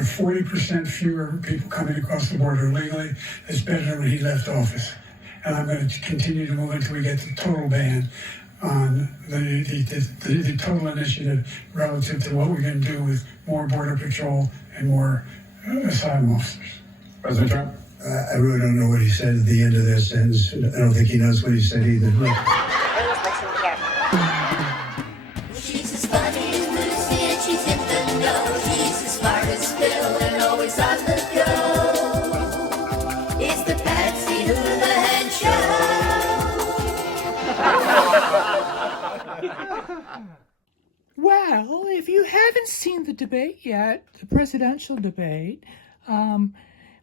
There are 40% fewer people coming across the border legally. It's better than when he left office. And I'm going to continue to move until we get the total ban on the total initiative relative to what we're going to do with more Border Patrol and more asylum officers. President Trump? I really don't know what he said at the end of that sentence. I don't think he knows what he said either. She's as funny as Lucy and she's in the know. She's as smart as Phil and always on the go. It's the Patsy Hoolahan Show. Well, if you haven't seen the debate yet, the presidential debate,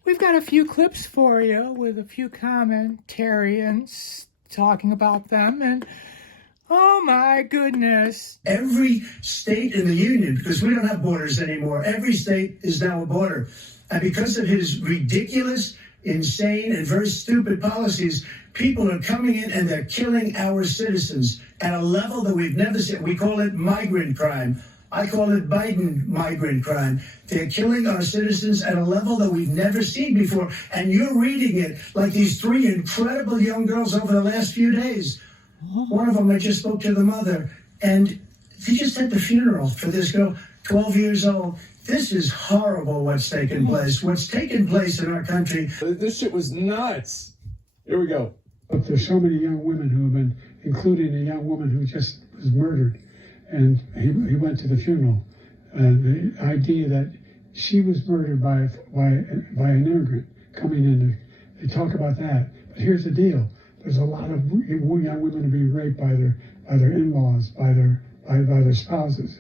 we've got a few clips for you with a few commentarians talking about them, and oh my goodness. Every state in the union, because we don't have borders anymore, every state is now a border. And because of his ridiculous, insane, and very stupid policies, people are coming in and they're killing our citizens at a level that we've never seen. We call it migrant crime. I call it Biden migrant crime. They're killing our citizens at a level that we've never seen before. And you're reading it like these three incredible young girls over the last few days. One of them, I just spoke to the mother, and they just had the funeral for this girl, 12 years old. This is horrible what's taken place. What's taken place in our country. This shit was nuts. Here we go. But there's so many young women who have been, including a young woman who just was murdered. And he went to the funeral. The idea that she was murdered by an immigrant coming in. They talk about that. But here's the deal. There's a lot of young women who being raped by their in-laws, by their spouses,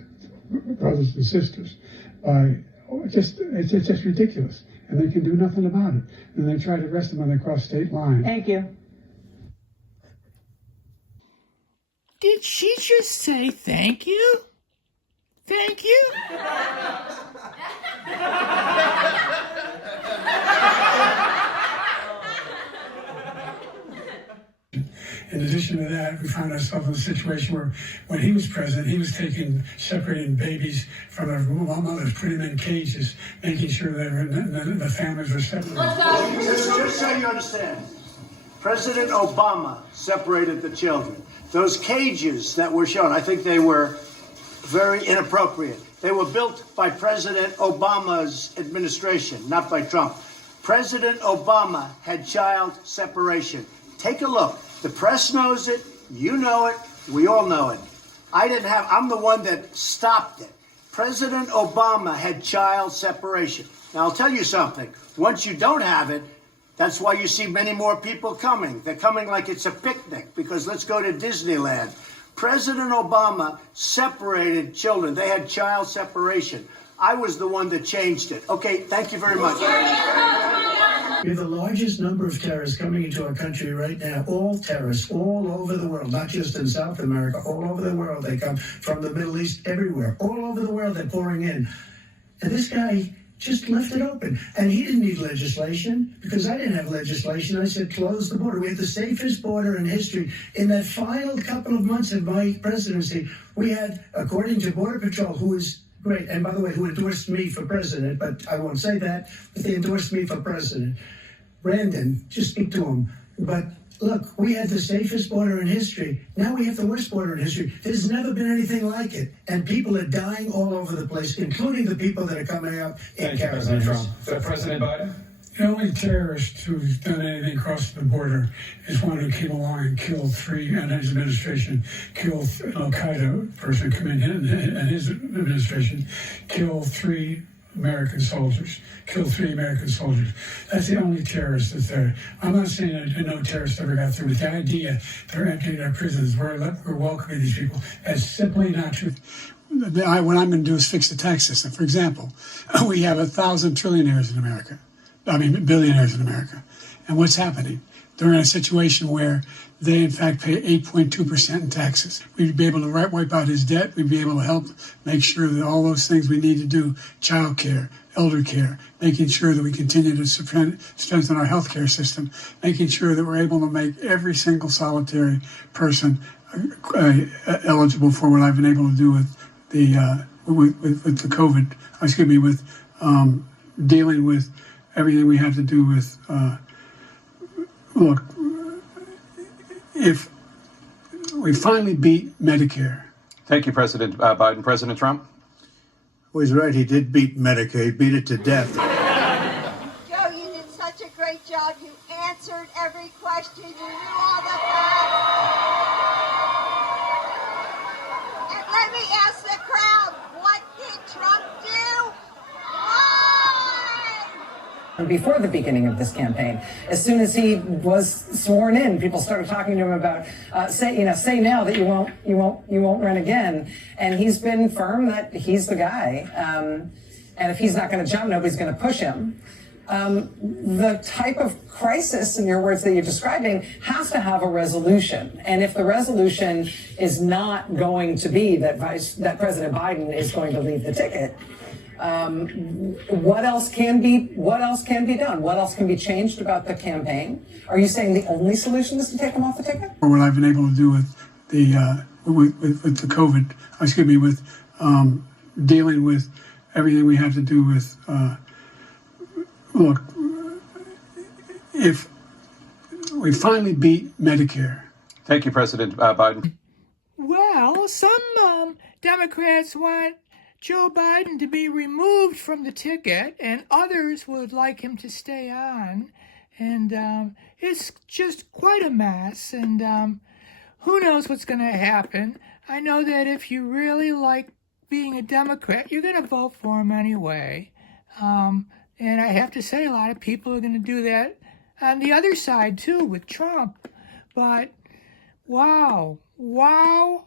brothers and sisters. It's just ridiculous. And they can do nothing about it. And they try to arrest them when they cross state lines. Thank you. Did she just say thank you? Thank you? In addition to that, we found ourselves in a situation where when he was president, he was separating babies from their mothers, putting them in cages, making sure the families were separated. Just so you understand, President Obama separated the children. Those cages that were shown, I think they were very inappropriate. They were built by President Obama's administration, not by Trump. President Obama had child separation. Take a look. The press knows it. You know it. We all know it. I'm the one that stopped it. President Obama had child separation. Now, I'll tell you something. Once you don't have it, that's why you see many more people coming. They're coming like it's a picnic, because let's go to Disneyland. President Obama separated children. They had child separation. I was the one that changed it. Okay, thank you very much. We have the largest number of terrorists coming into our country right now. All terrorists, all over the world, not just in South America, all over the world. They come from the Middle East, everywhere. All over the world, they're pouring in. And this guy just left it open. And he didn't need legislation, because I didn't have legislation. I said, close the border. We have the safest border in history. In that final couple of months of my presidency, we had, according to Border Patrol, who is great, and by the way, who endorsed me for president, but I won't say that, but they endorsed me for president. Brandon, just speak to him. But look, we had the safest border in history. Now we have the worst border in history. There's never been anything like it. And people are dying all over the place, including the people that are coming out in President caravans. Trump. Is that President Biden? The only terrorist who's done anything across the border is one who came along and killed three, and his administration killed an Al-Qaeda person coming in, and his administration killed three American soldiers. That's the only terrorist that's there. I'm not saying that no terrorist ever got through, but the idea they're emptying our prisons, we're welcoming these people, that's simply not true. What I'm going to do is fix the tax system. For example, we have 1,000 trillionaires in America. Billionaires in America. And what's happening? They're in a situation where they, in fact, pay 8.2% in taxes. We'd be able to wipe out his debt. We'd be able to help make sure that all those things we need to do, child care, elder care, making sure that we continue to strengthen our healthcare system, making sure that we're able to make every single solitary person eligible for what I've been able to do with the with the COVID, with dealing with everything we have to do with, look, if we finally beat Medicare. Thank you, President Biden. President Trump? Well, he's right. He did beat Medicare. He beat it to death. Joe, you did such a great job. You answered every question. You knew all the facts. And let me ask the crowd, what did Trump do? Why? Before the beginning of this campaign, as soon as he was sworn in, people started talking to him about say now that you won't run again, and he's been firm that he's the guy, and if he's not going to jump, nobody's going to push him. The type of crisis, in your words, that you're describing has to have a resolution, and if the resolution is not going to be that President Biden is going to leave the ticket. What else can be done? What else can be changed about the campaign? Are you saying the only solution is to take him off the ticket? Or what I've been able to do with the with the COVID, with dealing with everything we have to do with, look, if we finally beat Medicare. Thank you, President Biden. Well, some Democrats want Joe Biden to be removed from the ticket, and others would like him to stay on. And it's just quite a mess, and who knows what's going to happen. I know that if you really like being a Democrat, you're going to vote for him anyway. And I have to say, a lot of people are going to do that on the other side, too, with Trump. But, wow. Wow.